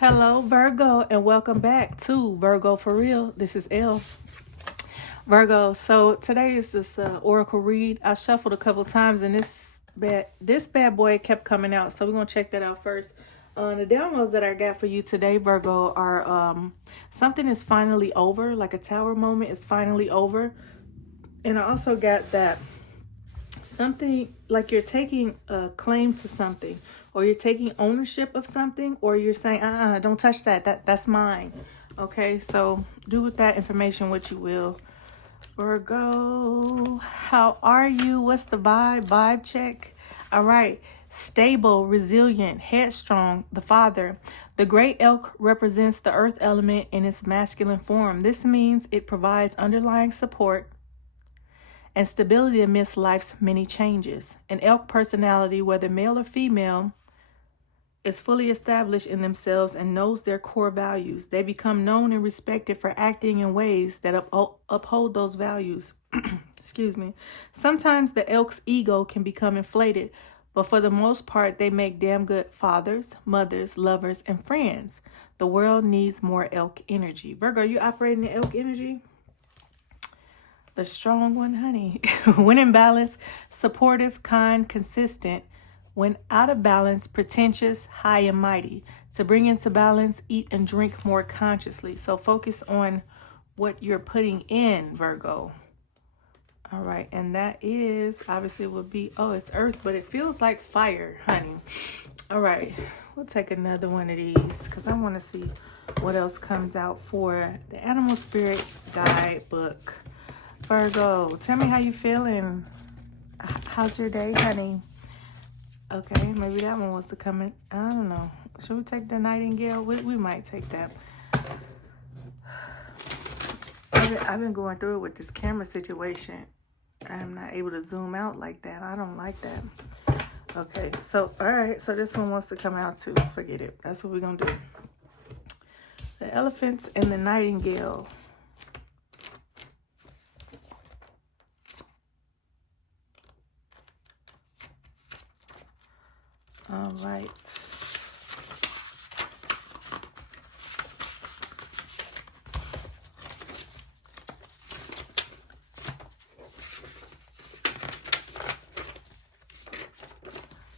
Hello, Virgo, and welcome back to Virgo for Real. This is Elle. Virgo, so today is this oracle read. I shuffled a couple times, and this bad boy kept coming out. So we're gonna check that out first. The downloads that I got for you today, Virgo, are something is finally over, like a tower moment is finally over, and I also got that something like you're taking a claim to something, or you're taking ownership of something, or you're saying don't touch that's mine. Okay, so do with that information what you will. Virgo, how are you? What's the vibe check? All right. Stable, resilient, headstrong, the father. The great elk represents the earth element in its masculine form. This means it provides underlying support and stability amidst life's many changes. An elk personality, whether male or female, is fully established in themselves and knows their core values. They become known and respected for acting in ways that uphold those values. Excuse me. Sometimes the elk's ego can become inflated, but for the most part, they make damn good fathers, mothers, lovers, and friends. The world needs more elk energy. Virgo, you operating in elk energy? The strong one, honey. When in balance, supportive, kind, consistent. When out of balance, pretentious, high and mighty. To bring into balance, eat and drink more consciously. So focus on what you're putting in, Virgo. All right, and that is, obviously would be, it's earth, but it feels like fire, honey. All right, we'll take another one of these because I want to see what else comes out for the Animal Spirit Guidebook. Virgo, tell me how you feeling. How's your day, honey? Okay, maybe that one wants to come in. I don't know. Should we take the Nightingale? We might take that. I've been going through it with this camera situation. I'm not able to zoom out like that. I don't like that. Okay, so, all right. So this one wants to come out too. Forget it. That's what we're going to do. The Elephants and the Nightingale. All right.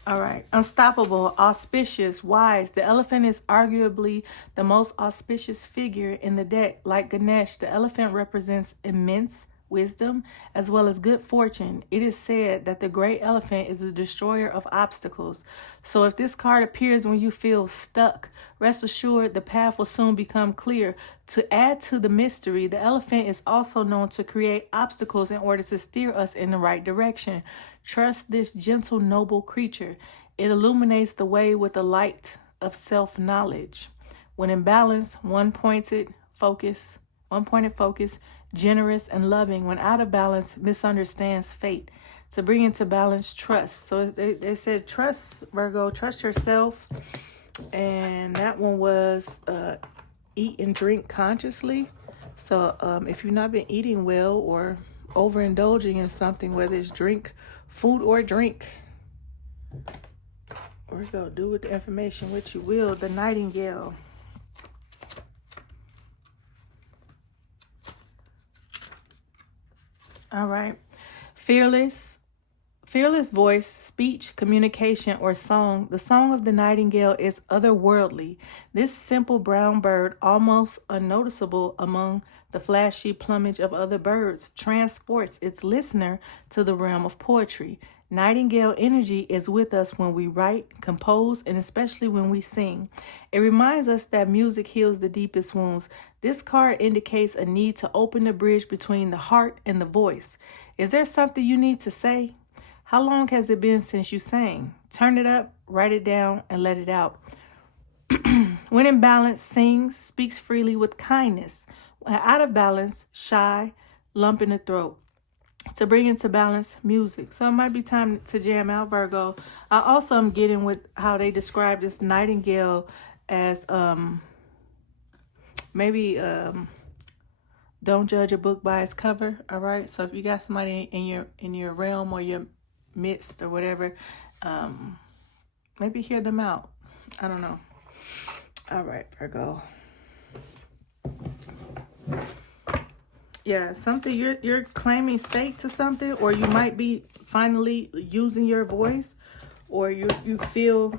All right. Unstoppable, auspicious, wise. The elephant is arguably the most auspicious figure in the deck. Like Ganesh, the elephant represents immense wisdom as well as good fortune. It is said that the great elephant is the destroyer of obstacles. So if this card appears when you feel stuck, rest assured the path will soon become clear. To add to the mystery, the elephant is also known to create obstacles in order to steer us in the right direction. Trust this gentle, noble creature. It illuminates the way with the light of self-knowledge. When in balance, one-pointed focus, generous and loving. When out of balance, misunderstands fate. To bring into balance, trust. So they said trust, Virgo, trust yourself. And that one was eat and drink consciously. So if you've not been eating well or overindulging in something, whether it's food or drink, Virgo, do with the information what you will. The Nightingale. All right. Fearless voice, speech, communication, or song. The song of the nightingale is otherworldly. This simple brown bird, almost unnoticeable among the flashy plumage of other birds, transports its listener to the realm of poetry. Nightingale energy is with us when we write, compose, and especially when we sing. It reminds us that music heals the deepest wounds. This card indicates a need to open the bridge between the heart and the voice. Is there something you need to say? How long has it been since you sang? Turn it up, write it down, and let it out. When in balance, sings, speaks freely with kindness. When out of balance, shy, lump in the throat. To bring into balance, music. So it might be time to jam out, Virgo. I also am getting with how they describe this nightingale as maybe don't judge a book by its cover. All right. So if you got somebody in your realm or your midst or whatever, maybe hear them out. I don't know. All right, Virgo. Yeah, something you're claiming stake to something, or you might be finally using your voice, or you feel,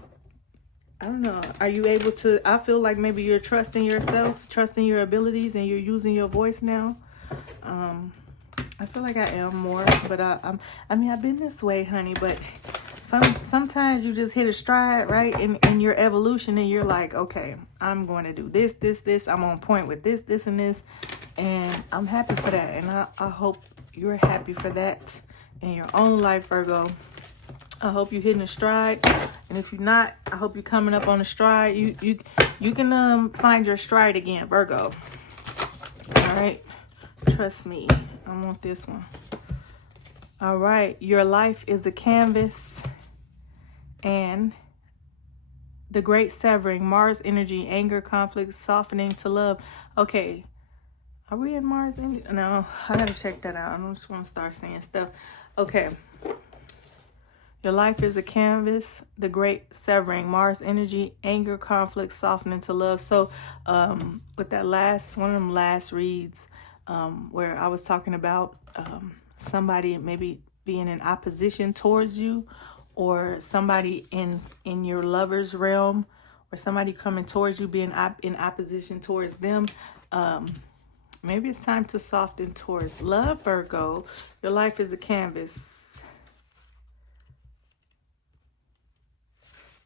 I don't know, are you able to, I feel like maybe you're trusting yourself, trusting your abilities, and you're using your voice now. I feel like I am more, but I mean, I've been this way, honey, but sometimes you just hit a stride, right, in your evolution, and you're like, okay, I'm going to do this, I'm on point with this, and this, and I'm happy for that, and I hope you're happy for that in your own life, Virgo. I hope you're hitting a stride, and if you're not, I hope you're coming up on a stride. You can find your stride again, Virgo. All right, trust me. I want this one. All right, your life is a canvas, and the great severing, Mars energy, anger, conflict, softening to love. Okay, are we in Mars energy? No, I gotta check that out. I don't just want to start saying stuff. Okay. Your life is a canvas, the great severing, Mars energy, anger, conflict, softening to love. So with that last, one of them last reads, where I was talking about somebody maybe being in opposition towards you, or somebody in your lover's realm, or somebody coming towards you being in opposition towards them. Maybe it's time to soften towards love, Virgo. Your life is a canvas.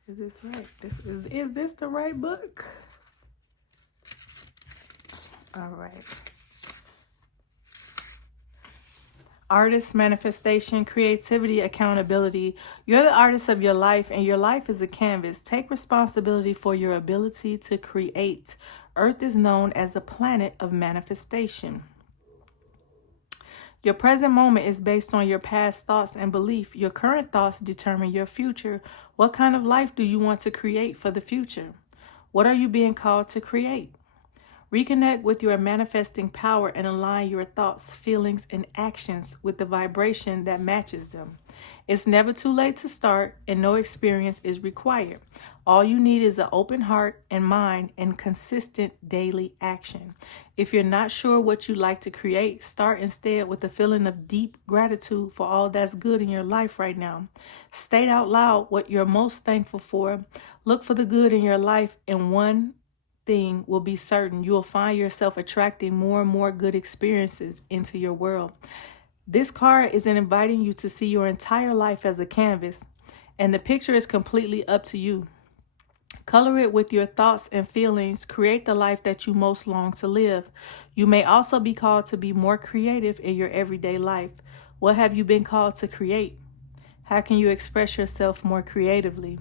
Is this right? Is this the right book? All right. Artist, manifestation, creativity, accountability. You're the artist of your life, and your life is a canvas. Take responsibility for your ability to create. Earth is known as a planet of manifestation. Your present moment is based on your past thoughts and belief. Your current thoughts determine your future. What kind of life do you want to create for the future? What are you being called to create? Reconnect with your manifesting power and align your thoughts, feelings, and actions with the vibration that matches them. It's never too late to start, and no experience is required. All you need is an open heart and mind and consistent daily action. If you're not sure what you'd like to create, start instead with a feeling of deep gratitude for all that's good in your life right now. State out loud what you're most thankful for. Look for the good in your life, and one thing will be certain: you will find yourself attracting more and more good experiences into your world. This card is inviting you to see your entire life as a canvas, and the picture is completely up to you. Color it with your thoughts and feelings. Create the life that you most long to live. You may also be called to be more creative in your everyday life. What have you been called to create? How can you express yourself more creatively?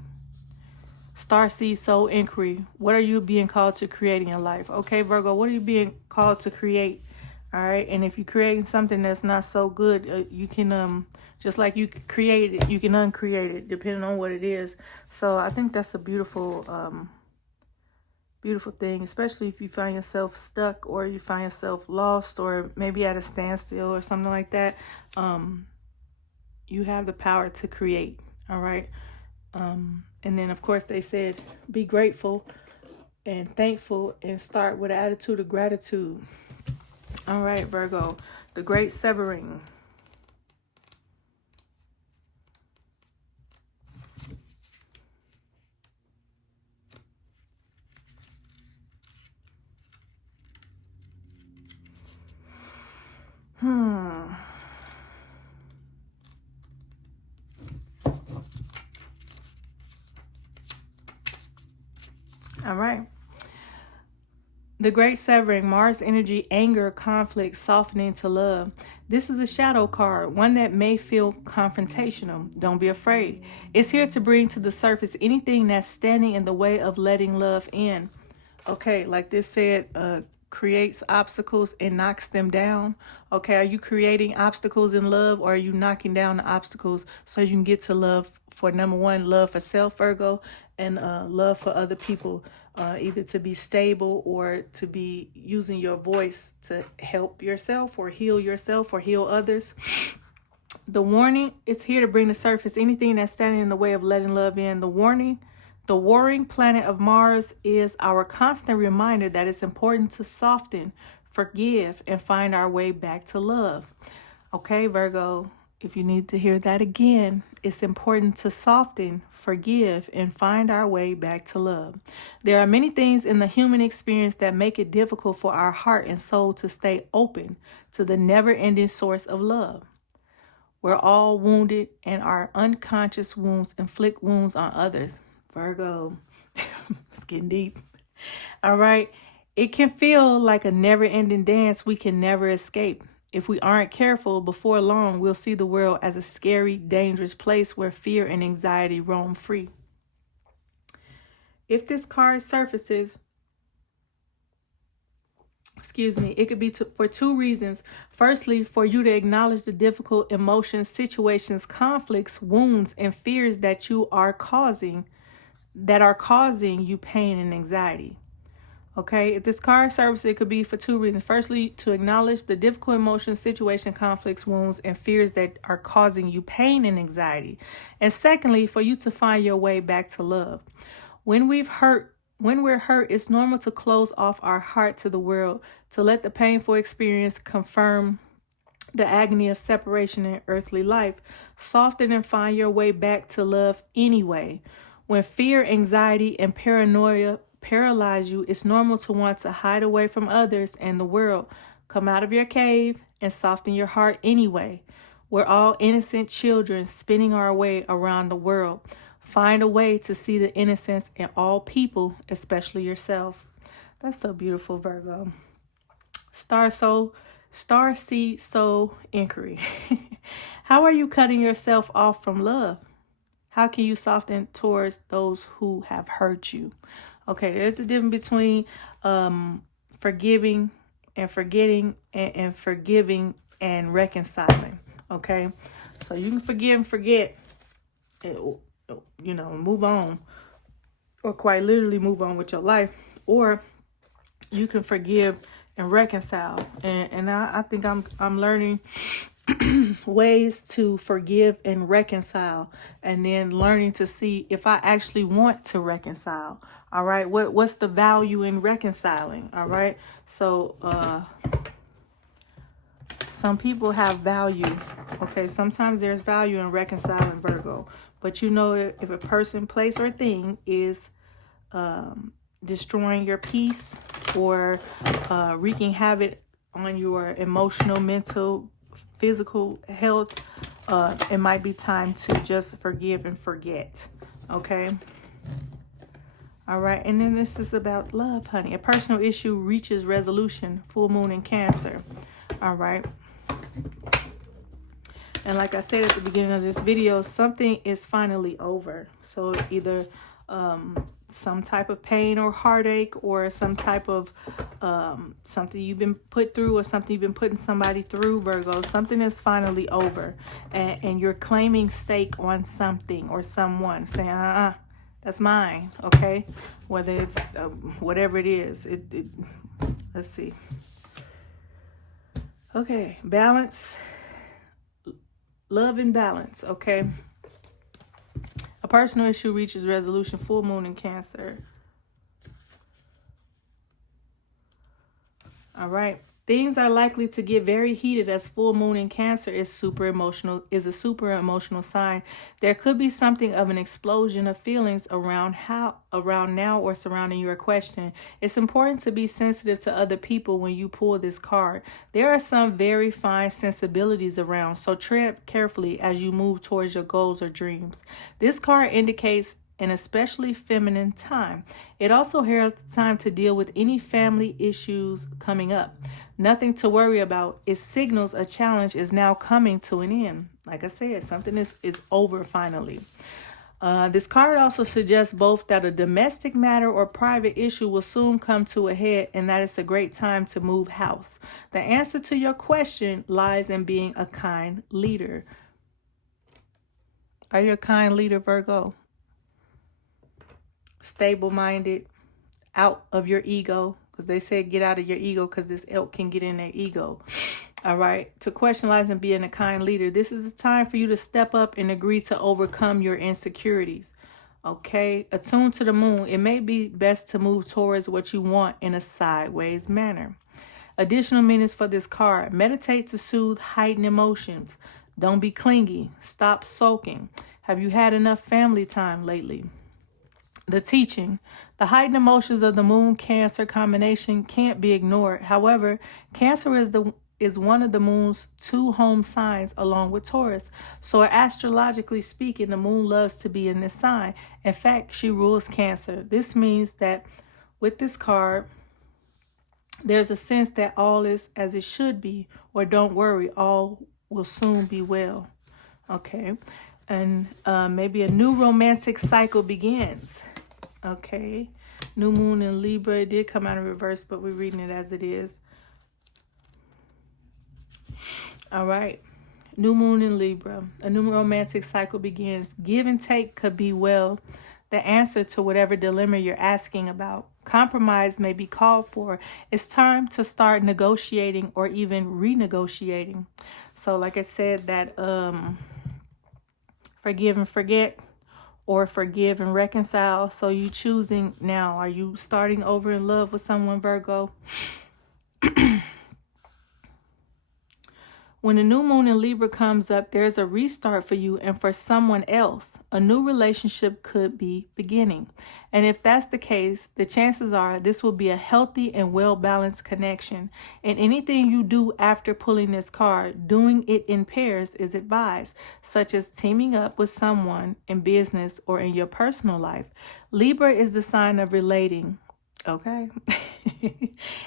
Starseed Soul Inquiry. What are you being called to create in your life? Okay, Virgo, what are you being called to create? All right, and if you're creating something that's not so good, you can, just like you create it, you can uncreate it, depending on what it is. So I think that's a beautiful, beautiful thing, especially if you find yourself stuck, or you find yourself lost, or maybe at a standstill or something like that. You have the power to create. All right. And then, of course, they said, be grateful and thankful and start with an attitude of gratitude. All right, Virgo, the great severing. All right. The great severing, Mars energy, anger, conflict, softening to love. This is a shadow card, one that may feel confrontational. Don't be afraid. It's here to bring to the surface anything that's standing in the way of letting love in. Okay, like this said, creates obstacles and knocks them down. Okay, are you creating obstacles in love, or are you knocking down the obstacles so you can get to love for, number one, love for self, Virgo, and love for other people, either to be stable or to be using your voice to help yourself or heal others. The warning is here to bring to surface anything that's standing in the way of letting love in. The warning: The warring planet of Mars is our constant reminder that it's important to soften, forgive, and find our way back to love. Okay, Virgo, if you need to hear that again, it's important to soften, forgive, and find our way back to love. There are many things in the human experience that make it difficult for our heart and soul to stay open to the never-ending source of love. We're all wounded, and our unconscious wounds inflict wounds on others. Virgo, it's getting deep. All right. It can feel like a never-ending dance we can never escape. If we aren't careful, before long, we'll see the world as a scary, dangerous place where fear and anxiety roam free. If this card surfaces, it could be for two reasons. Firstly, for you to acknowledge the difficult emotions, situations, conflicts, wounds, and fears that are causing you pain and anxiety. Okay, if this card serves, it could be for two reasons. Firstly, to acknowledge the difficult emotions, situation, conflicts, wounds, and fears that are causing you pain and anxiety. And secondly, for you to find your way back to love. When we're hurt, it's normal to close off our heart to the world, to let the painful experience confirm the agony of separation in earthly life. Soften and find your way back to love anyway. When fear, anxiety, and paranoia paralyze you, it's normal to want to hide away from others and the world. Come out of your cave and soften your heart anyway. We're all innocent children spinning our way around the world. Find a way to see the innocence in all people, especially yourself. That's so beautiful, Virgo. Star Seed Soul Inquiry. How are you cutting yourself off from love? How can you soften towards those who have hurt you? Okay, there's a difference between forgiving and forgetting, and forgiving and reconciling. Okay, so you can forgive and forget, move on, or quite literally move on with your life, or you can forgive and reconcile. And I think I'm learning ways to forgive and reconcile, and then learning to see if I actually want to reconcile. All right, what's the value in reconciling? All right, so some people have value. Okay, sometimes there's value in reconciling, Virgo, but if a person, place, or thing is destroying your peace or wreaking havoc on your emotional, mental, physical health, it might be time to just forgive and forget. Okay. All right. And then this is about love, honey. A personal issue reaches resolution. Full moon in Cancer. All right. And like I said at the beginning of this video, something is finally over. So either some type of pain or heartache, or some type of something you've been put through, or something you've been putting somebody through, Virgo. Something is finally over, and you're claiming stake on something or someone, saying, that's mine. Okay, whether it's whatever it is. Let's see. Okay, balance, love and balance. Okay. A personal issue reaches resolution. Full moon in Cancer. All right. Things are likely to get very heated, as full moon in Cancer is a super emotional sign. There could be something of an explosion of feelings around now or surrounding your question. It's important to be sensitive to other people when you pull this card. There are some very fine sensibilities around, so tread carefully as you move towards your goals or dreams. This card indicates an especially feminine time. It also heralds the time to deal with any family issues coming up. Nothing to worry about. It signals a challenge is now coming to an end. Like I said, something is over finally. This card also suggests both that a domestic matter or private issue will soon come to a head, and that it's a great time to move house. The answer to your question lies in being a kind leader. Are you a kind leader, Virgo? Stable-minded, out of your ego, because they said get out of your ego, because this elk can get in their ego. All right. To question lies in being a kind leader. This is a time for you to step up and agree to overcome your insecurities. Okay, attuned to the moon, it may be best to move towards what you want in a sideways manner. Additional meanings for this card: meditate to soothe heightened emotions. Don't be clingy. Stop sulking. Have you had enough family time lately? The teaching: the heightened emotions of the moon Cancer combination can't be ignored. However, Cancer is one of the moon's 2 home signs along with Taurus. So astrologically speaking, the moon loves to be in this sign. In fact, she rules Cancer. This means that with this card, there's a sense that all is as it should be, or don't worry, all will soon be well. Okay. And maybe a new romantic cycle begins. Okay. New moon in Libra. It did come out in reverse, but we're reading it as it is. All right. New moon in Libra. A new romantic cycle begins. Give and take could be, well, the answer to whatever dilemma you're asking about. Compromise may be called for. It's time to start negotiating or even renegotiating. So like I said, that forgive and forget, or forgive and reconcile. So you choosing now. Are you starting over in love with someone, Virgo? When the new moon in Libra comes up, there's a restart for you and for someone else. A new relationship could be beginning. And if that's the case, the chances are this will be a healthy and well-balanced connection. And anything you do after pulling this card, doing it in pairs is advised, such as teaming up with someone in business or in your personal life. Libra is the sign of relating. Okay.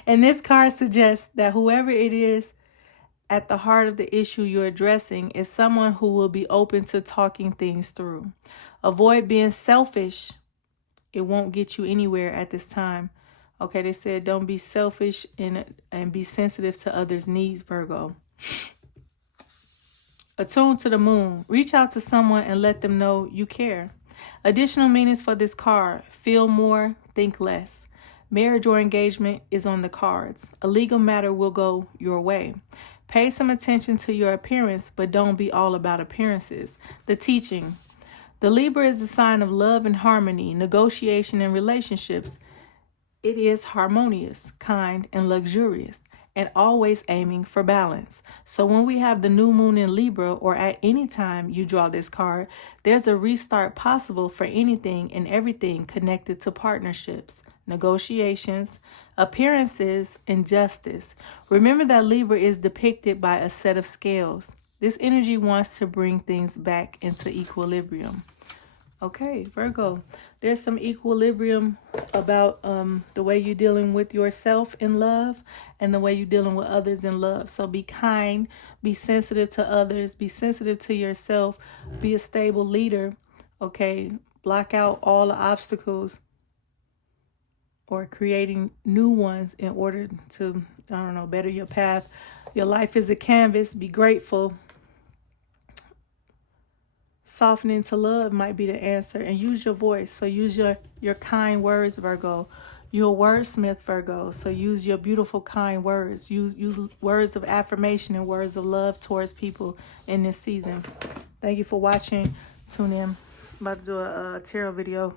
And this card suggests that whoever it is at the heart of the issue you're addressing is someone who will be open to talking things through. Avoid being selfish. It won't get you anywhere at this time. Okay, they said don't be selfish and be sensitive to others' needs, Virgo. Attuned to the moon. Reach out to someone and let them know you care. Additional meanings for this card: feel more, think less. Marriage or engagement is on the cards. A legal matter will go your way. Pay some attention to your appearance, but don't be all about appearances. The teaching: the Libra is the sign of love and harmony, negotiation, and relationships. It is harmonious, kind, and luxurious, and always aiming for balance. So when we have the new moon in Libra, or at any time you draw this card, there's a restart possible for anything and everything connected to partnerships, negotiations, appearances, and justice. Remember that Libra is depicted by a set of scales. This energy wants to bring things back into equilibrium. Okay, Virgo, there's some equilibrium about the way you're dealing with yourself in love and the way you're dealing with others in love. So be kind, be sensitive to others, be sensitive to yourself, be a stable leader. Okay, block out all the obstacles or creating new ones in order to, I don't know, better your path. Your life is a canvas. Be grateful. Softening to love might be the answer. And use your voice. So use your kind words, Virgo. You're a wordsmith, Virgo. So use your beautiful, kind words. Use words of affirmation and words of love towards people in this season. Thank you for watching. Tune in. I'm about to do a tarot video.